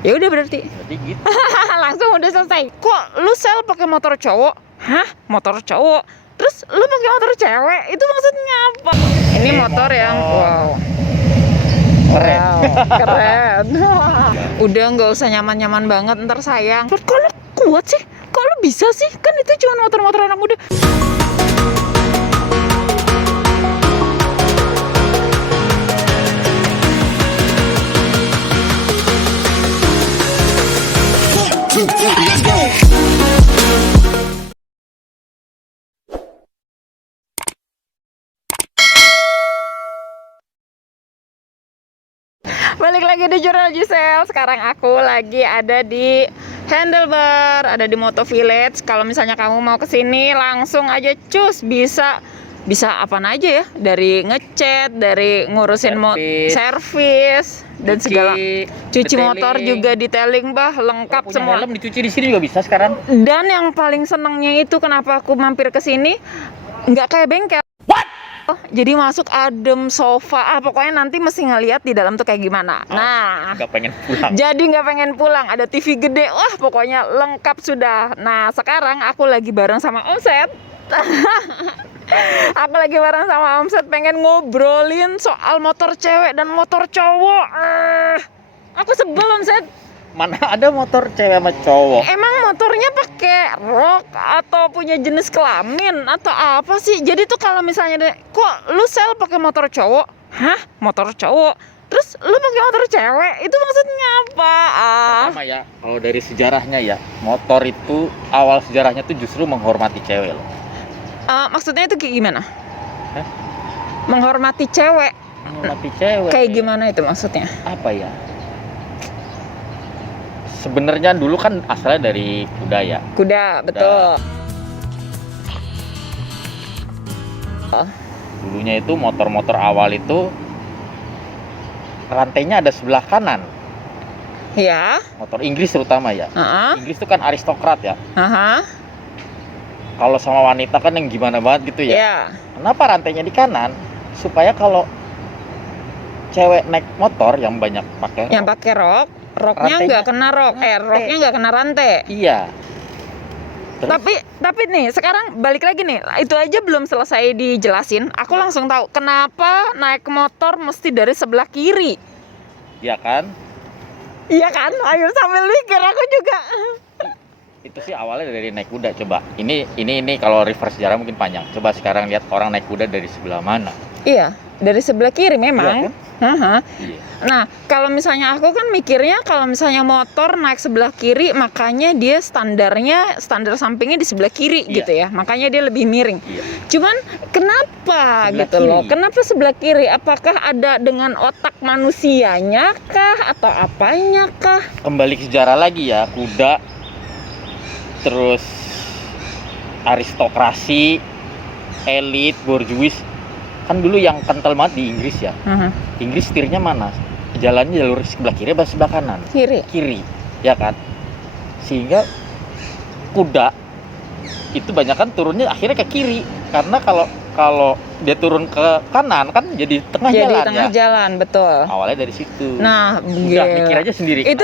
Ya udah berarti. Jadi gitu. Langsung udah selesai. Kok lu sel pakai motor cowok? Hah? Motor cowok? Terus lu pakai motor cewek? Itu maksudnya apa? Ini motor yang wow. Keren. Wow, keren. Udah nggak usah nyaman-nyaman banget, ntar sayang. Kok lu kuat sih? Kok lu bisa sih? Kan itu cuma motor-motor anak muda. Let's go. Balik lagi di Jurnal Gisel. Sekarang aku lagi ada di Handlebar, ada di Moto Village. Kalau misalnya kamu mau kesini, langsung aja cus, bisa apaan aja ya, dari ngecat, dari ngurusin servis dan segala, cuci motor juga, detailing, bah, lengkap semua. Helm dicuci di sini juga bisa sekarang. Dan yang paling senangnya itu kenapa aku mampir ke sini, nggak kayak bengkel. Jadi masuk adem, sofa, pokoknya nanti mesti ngeliat di dalam tuh kayak gimana. Nah, nggak pengen pulang. Jadi nggak pengen pulang, ada TV gede, wah pokoknya lengkap sudah. Nah sekarang aku lagi bareng sama Omset. Aku lagi bareng sama Omset pengen ngobrolin soal motor cewek dan motor cowok. Aku sebel Omset. Mana ada motor cewek sama cowok? Emang motornya pakai rok atau punya jenis kelamin atau apa sih? Jadi tuh kalau misalnya kok lu sel pakai motor cowok? Hah? Motor cowok? Terus lu pakai motor cewek? Itu maksudnya apa? Pertama ya, kalau dari sejarahnya ya, motor itu awal sejarahnya tuh justru menghormati cewek loh. Maksudnya itu kayak gimana? Hah? Menghormati cewek? Menghormati cewek. Kayak gimana itu maksudnya? Apa ya? Sebenarnya dulu kan asalnya dari kuda ya. Kuda, betul. Dulunya itu motor-motor awal itu rantainya ada sebelah kanan. Ya. Motor Inggris terutama ya. Inggris itu kan aristokrat ya. Kalau sama wanita kan yang gimana banget gitu ya. Yeah. Kenapa rantainya di kanan? Supaya kalau cewek naik motor yang banyak pakai rok. Yang pakai rok, roknya nggak kena rok. Roknya nggak kena rantai. Iya. Terus? Tapi nih sekarang balik lagi nih, itu aja belum selesai dijelasin. Aku langsung tahu kenapa naik motor mesti dari sebelah kiri. Iya kan? Iya kan? Ayo sambil mikir aku juga. Itu sih awalnya dari naik kuda. Coba ini kalau reverse sejarah mungkin panjang. Coba sekarang lihat orang naik kuda dari sebelah mana? Iya, dari sebelah kiri memang. Iya kan? Iya. Nah, kalau misalnya aku kan mikirnya kalau misalnya motor naik sebelah kiri, makanya dia standar sampingnya di sebelah kiri gitu ya. Makanya dia lebih miring. Iya. Cuman kenapa sebelah gitu kiri loh? Kenapa sebelah kiri? Apakah ada dengan otak manusianya kah atau apanya kah? Kembali ke sejarah lagi ya, kuda terus aristokrasi, elit, borjuis. Kan dulu yang kental banget di Inggris ya. Inggris setirnya mana? Jalannya jalur sebelah kiri atau sebelah kanan? Kiri, ya kan? Sehingga kuda itu banyak kan turunnya akhirnya ke kiri. Karena kalau dia turun ke kanan kan jadi tengah jalan, betul. Awalnya dari situ. Nah, udah mikir aja sendiri. Itu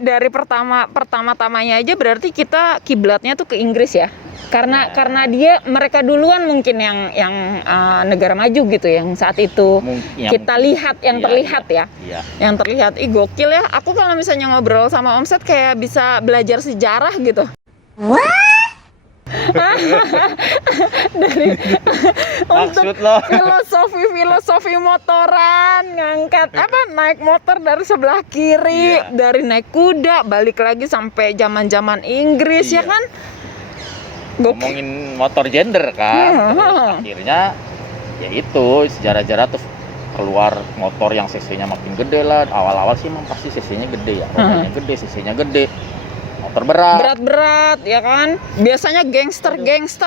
dari pertama-tamanya aja berarti kita kiblatnya tuh ke Inggris ya. Karena mereka duluan mungkin yang negara maju gitu yang saat itu kita lihat yang terlihat ya. Yang terlihat gokil ya. Aku kalau misalnya ngobrol sama Omset kayak bisa belajar sejarah gitu. Dari untuk filosofi motoran, ngangkat naik motor dari sebelah kiri, dari naik kuda balik lagi sampai zaman Inggris ya kan. Ngomongin motor gender kan. Akhirnya ya itu sejarah-sejarah tuh keluar motor yang cc-nya makin gede lah. Awal-awal sih emang pasti cc-nya gede ya. Rodanya gede, cc-nya gede. Motor berat ya kan. Biasanya gangster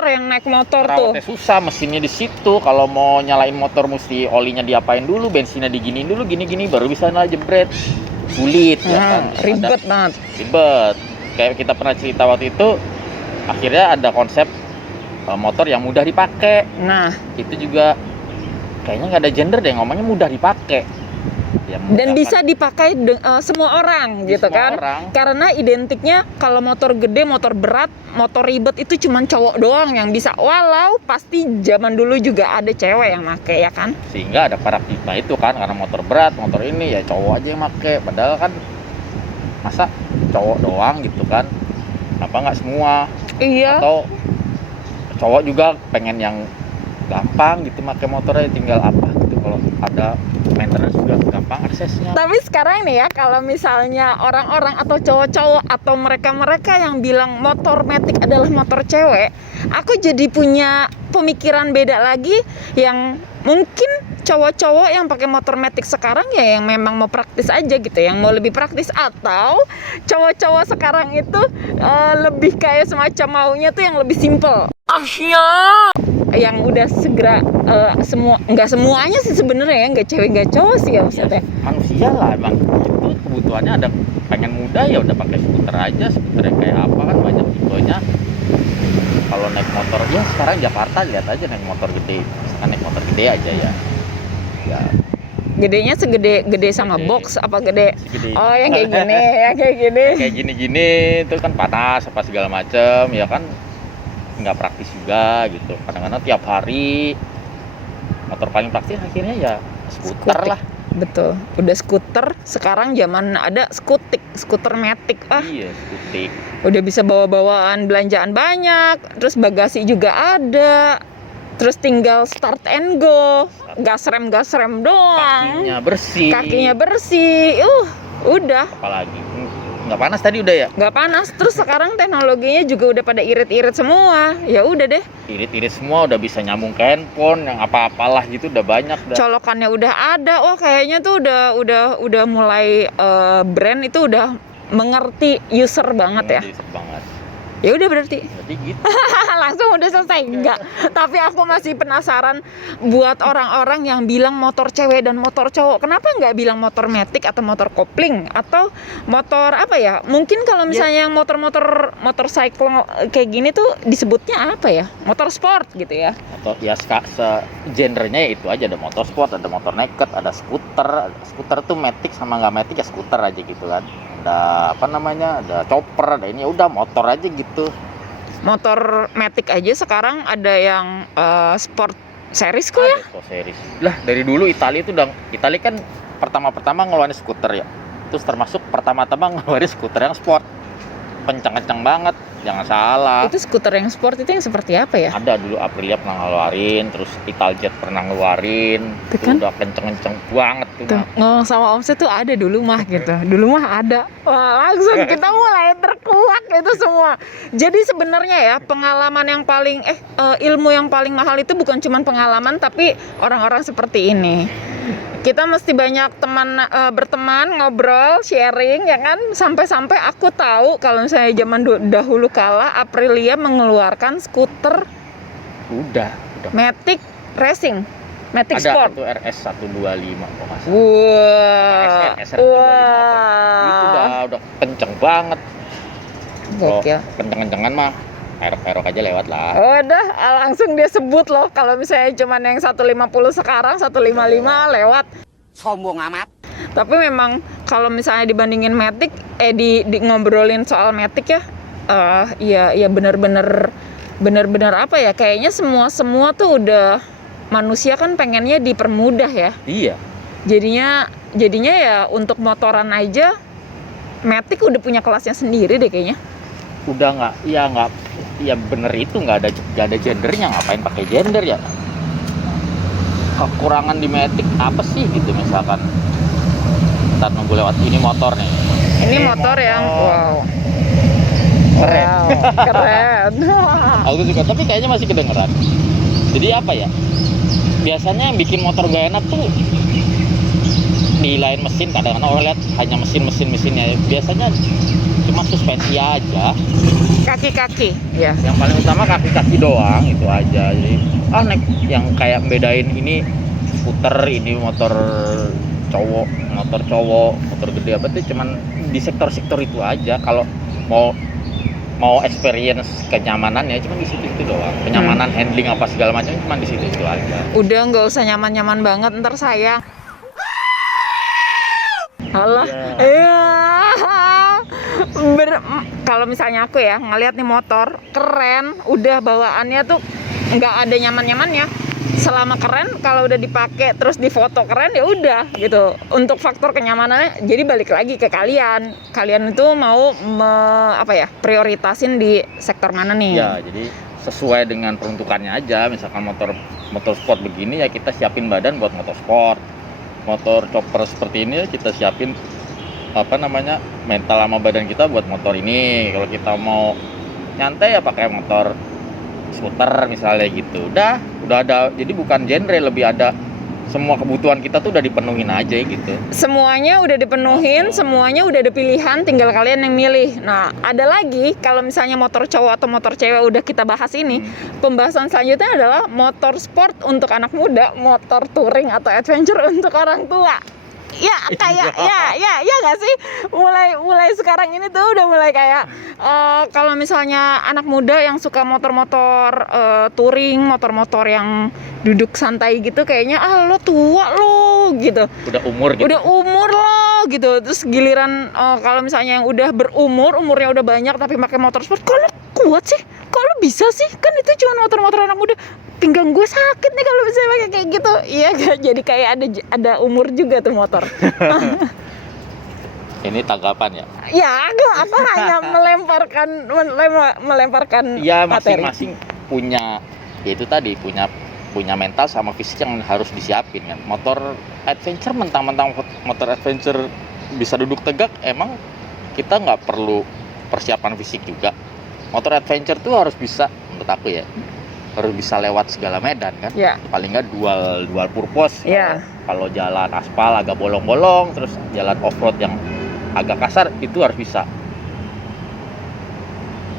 yang naik motor tuh. Rawatnya susah, mesinnya di situ. Kalau mau nyalain motor mesti olinya diapain dulu, bensinnya diginiin dulu, gini baru bisa jebret. Sulit ya kan. Ribet banget. Kayak kita pernah cerita waktu itu. Akhirnya ada konsep motor yang mudah dipakai. Nah, itu juga kayaknya nggak ada gender deh, ngomongnya mudah dipakai. yang Dan memudahkan bisa dipakai semua orang di gitu semua kan. orang. Karena identiknya kalau motor gede, motor berat, motor ribet itu cuman cowok doang yang bisa. Walau pasti zaman dulu juga ada cewek yang make ya kan. Sehingga ada paradigma itu kan, karena motor berat, motor ini ya cowok aja yang make. Padahal kan masa cowok doang gitu kan, kenapa nggak semua? Iya. Atau cowok juga pengen yang gampang gitu make motornya, tinggal apa gitu, kalau ada maintenance juga gampang aksesnya. Tapi sekarang nih ya, kalau misalnya orang-orang atau cowok-cowok atau mereka-mereka yang bilang motor metik adalah motor cewek, aku jadi punya pemikiran beda lagi, yang mungkin cowok-cowok yang pakai motor metik sekarang ya yang memang mau praktis aja gitu, yang mau lebih praktis, atau cowok-cowok sekarang itu lebih kayak semacam maunya tuh yang lebih simple. Yang udah segera semua, nggak semuanya sih sebenarnya ya, nggak cewek nggak cowok sih ya maksudnya. Manusia lah emang itu kebutuhannya, ada pengen mudah ya udah pakai skuter aja, skuter yang kayak apa kan banyak tipenya. Kalau naik motor ya sekarang Jakarta lihat aja naik motor gede, kan naik motor gede aja ya Gedenya segede sama Gede. box apa gede? segede Oh yang kayak gini, yang kayak gini. kayak gini-gini itu kan panas apa segala macem ya kan, nggak praktis juga gitu. Kadang-kadang tiap hari motor paling praktis akhirnya ya skuter Skutik. lah. Betul, udah skuter. Sekarang zaman ada skuter metik. Iya, skutik. Udah bisa bawa-bawaan belanjaan banyak, terus bagasi juga ada. Terus tinggal start and go, gas rem doang. Kakinya bersih. Bersih. Udah. Apalagi nggak panas tadi udah ya. Nggak panas. Terus sekarang teknologinya juga udah pada irit-irit semua. Ya udah deh. Irit-irit semua udah bisa nyambung ke handphone, yang apa-apalah gitu udah banyak dah. Colokannya udah ada. Wah kayaknya tuh udah mulai brand itu udah mengerti user banget ya. Jadi seru banget. Ya udah berarti. Jadi gitu. Langsung udah selesai enggak. Tapi aku masih penasaran buat orang-orang yang bilang motor cewek dan motor cowok. Kenapa nggak bilang motor metik atau motor kopling atau motor apa ya? Mungkin kalau misalnya yang motorcycle kayak gini tuh disebutnya apa ya? Motor sport gitu ya. Atau ya genrenya ya itu aja, ada motor sport, ada motor naked, ada skuter. Skuter tuh metik sama nggak metik ya skuter aja gitu kan. Ada apa namanya, ada chopper, ada ini, udah motor aja gitu. Motor metik aja sekarang ada yang sport series kok ya. Ada Eco series lah, dari dulu Italia kan pertama-tama ngeluarin skuter ya, terus termasuk pertama-tama ngeluarin skuter yang sport, kencang-kencang banget, jangan salah. Itu skuter yang sport itu yang seperti apa ya? Ada dulu Aprilia pernah ngeluarin, terus Italjet pernah ngeluarin, Itu itu kan? udah kenceng-kenceng banget tuh. Tuh, ngomong sama Omset tuh ada dulu mah gitu. Dulu mah ada. Wah, langsung kita mulai terkuak itu semua. Jadi sebenarnya ya, pengalaman yang paling ilmu yang paling mahal itu bukan cuma pengalaman tapi orang-orang seperti ini. Kita mesti banyak berteman, ngobrol, sharing ya kan, sampai-sampai aku tahu kalau misalnya zaman dahulu kala Aprilia mengeluarkan skuter Udah. Matic Racing, Matic Ada Sport. itu RS 125 kok nggak salah. Wah, SR 125 itu udah kenceng banget. Kalau gokil. kenceng-kencengan mah erok-erok aja lewat lah. Udah langsung dia sebut loh kalau misalnya cuman yang 150 sekarang 155 lewat. Sombong amat. Tapi memang kalau misalnya dibandingin Matic di ngobrolin soal Matic ya, ya bener-bener apa ya, kayaknya semua tuh udah, manusia kan pengennya dipermudah ya. Iya. Jadinya ya untuk motoran aja Matic udah punya kelasnya sendiri deh kayaknya. Udah nggak ya bener itu, nggak ada gendernya, ngapain pakai gender ya. Kekurangan di Matic apa sih gitu, misalkan ntar nunggu lewat ini motor nih, Ini motor yang wow. Keren. Wow, keren. Aku suka, tapi kayaknya masih kedengeran. Jadi apa ya, biasanya yang bikin motor gak enak tuh di lain mesin. Kadang-kadang orang lihat hanya mesinnya, biasanya cuma suspensi aja, Kaki-kaki, ya. yang paling utama kaki-kaki doang, itu aja. Jadi naik yang kayak bedain ini skuter, ini motor cowok, motor gede apa tuh, cuman di sektor-sektor itu aja. Kalau mau experience kenyamanannya cuma di situ doang, kenyamanan handling apa segala macam cuma di situ aja. Udah nggak usah nyaman-nyaman banget, ntar sayang. Allah. Iya. Kalau misalnya aku ya ngeliat nih motor keren, udah bawaannya tuh nggak ada nyaman-nyamannya. Selama keren, kalau udah dipakai terus difoto keren ya udah gitu. Untuk faktor kenyamanannya, jadi balik lagi ke kalian. Kalian itu mau prioritasin di sektor mana nih? Ya, jadi sesuai dengan peruntukannya aja. Misalkan motor sport begini ya kita siapin badan buat motor sport. Motor chopper seperti ini ya kita siapin mental sama badan kita buat motor ini. Kalau kita mau nyantai ya pakai motor skuter misalnya gitu. Udah ada, jadi bukan genre, lebih ada semua kebutuhan kita tuh udah dipenuhin aja gitu. Semuanya udah dipenuhin, semuanya udah ada pilihan, tinggal kalian yang milih. Nah, ada lagi kalau misalnya motor cowok atau motor cewek udah kita bahas ini, pembahasan selanjutnya adalah motor sport untuk anak muda, motor touring atau adventure untuk orang tua. Ya kayak ya nggak sih, mulai sekarang ini tuh udah mulai kayak kalau misalnya anak muda yang suka motor-motor touring, motor-motor yang duduk santai gitu, kayaknya lo tua lo gitu, Udah umur lo gitu. Terus giliran kalau misalnya yang udah umurnya udah banyak tapi pakai motor sport, kok lo kuat sih, kok lo bisa sih, kan itu cuma motor-motor anak muda. Pinggang gue sakit nih kalau bisa pakai kayak gitu. Iya, jadi kayak ada umur juga tuh motor. Ini tanggapan ya? Ya, aku hanya melemparkan Ya, materi. masing-masing punya, ya itu tadi, punya mental sama fisik yang harus disiapin kan. Motor adventure, mentang-mentang motor adventure bisa duduk tegak, emang kita nggak perlu persiapan fisik juga. Motor adventure tuh harus bisa, menurut aku ya, harus bisa lewat segala medan kan. Ya. Paling nggak dual purpose. Ya. Kalau jalan aspal agak bolong-bolong, terus jalan off-road yang agak kasar, itu harus bisa.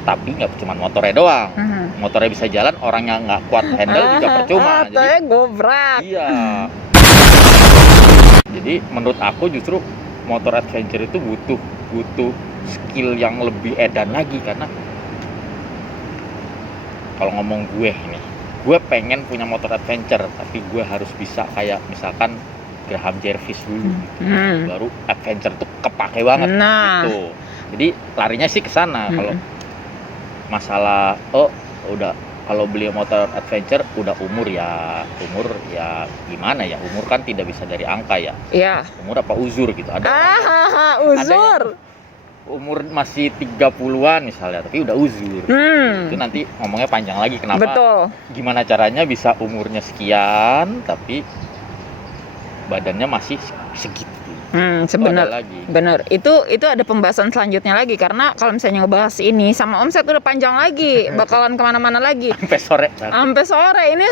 Tapi nggak cuma motornya doang. Motornya bisa jalan, orangnya nggak kuat handle juga percuma. Jadi gobrak. Iya. Jadi menurut aku justru motor adventure itu butuh skill yang lebih edan lagi, karena kalau ngomong gue pengen punya motor adventure, tapi gue harus bisa kayak misalkan Graham Jarvis dulu gitu. Baru adventure tuh kepake banget gitu. Jadi larinya sih ke sana. Kalau masalah udah, kalau beli motor adventure udah umur ya gimana ya, umur kan tidak bisa dari angka ya. Iya. Umur apa uzur gitu. Ada uzur. Umur masih 30-an misalnya, tapi udah uzur. Itu nanti ngomongnya panjang lagi, kenapa? Betul. Gimana caranya bisa umurnya sekian tapi badannya masih segitu. Bener. Itu ada pembahasan selanjutnya lagi, karena kalau misalnya ngebahas ini sama Omset udah panjang lagi, bakalan kemana-mana lagi. Sampai sore ini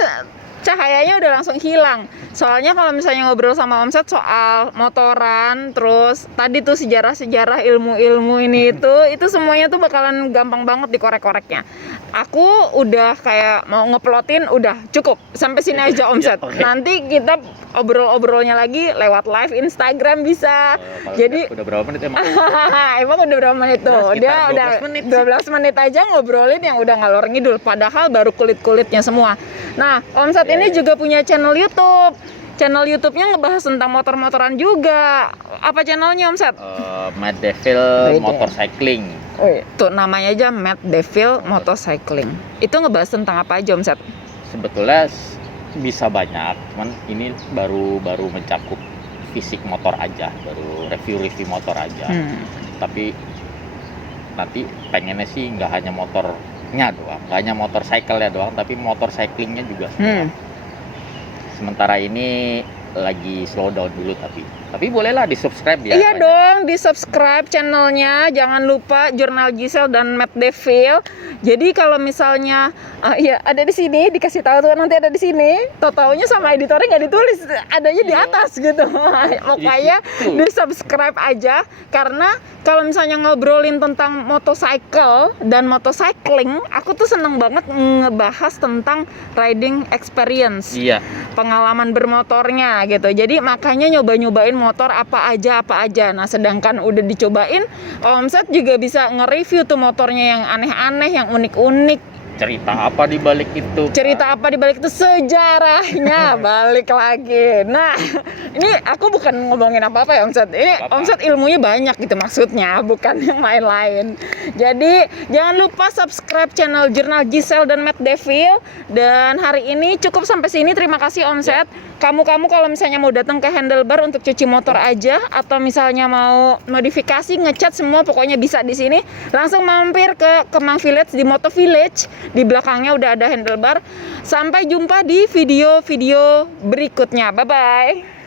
cahayanya udah langsung hilang. Soalnya kalau misalnya ngobrol sama Omset soal motoran, terus tadi tuh sejarah-sejarah, ilmu-ilmu ini itu semuanya tuh bakalan gampang banget dikorek-koreknya. Aku udah kayak mau ngeplotin, udah cukup sampai sini aja Omset. Okay. Nanti kita obrol-obrolnya lagi lewat live Instagram bisa. Jadi udah berapa menit emang? Emang udah berapa menit tuh? Ya, Dia udah 12 menit aja ngobrolin yang udah ngalor ngidul, padahal baru kulit-kulitnya semua. Nah, Omset ini juga punya channel YouTube. Channel YouTube-nya ngebahas tentang motor-motoran juga. Apa channelnya, Omset? Matt Devil Motorcycling. Tuh namanya aja Matt Devil Motorcycling. Itu ngebahas tentang apa aja, Omset? Sebetulnya bisa banyak, cuman ini baru mencakup fisik motor aja, baru review motor aja. Tapi nanti pengennya sih nggak hanya motornya doang, nggak hanya motorcycle-nya doang, tapi motorcyclingnya juga semua. Sementara ini lagi slow down dulu, tapi bolehlah di subscribe ya. Iya dong, di subscribe channelnya, jangan lupa Jurnal Gisel dan Matt Devil. Jadi kalau misalnya ya ada di sini, dikasih tahu tuh nanti ada di sini, taunya sama editornya nggak ditulis, adanya di atas gitu. Makanya di subscribe aja, karena kalau misalnya ngobrolin tentang motorcycle dan motorcycling, aku tuh seneng banget ngebahas tentang riding experience. Iya. Pengalaman bermotornya gitu. Jadi makanya nyobain motor apa aja. Nah, sedangkan udah dicobain, Omset juga bisa nge-review tuh motornya yang aneh-aneh, yang unik-unik. cerita apa di balik itu? Cerita apa di balik itu? Sejarahnya balik lagi. Nah, ini aku bukan ngomongin apa-apa ya Omset. Ini Apa-apa. Omset ilmunya banyak gitu maksudnya, bukan yang lain-lain. Jadi jangan lupa subscribe channel Jurnal Giselle dan Matt Devil. Dan hari ini cukup sampai sini. Terima kasih Omset. Kamu kalau misalnya mau datang ke Handlebar untuk cuci motor aja, atau misalnya mau modifikasi, ngecat semua, pokoknya bisa di sini. Langsung mampir ke Kemang Village di Moto Village. Di belakangnya udah ada Handlebar. Sampai jumpa di video-video berikutnya. Bye bye.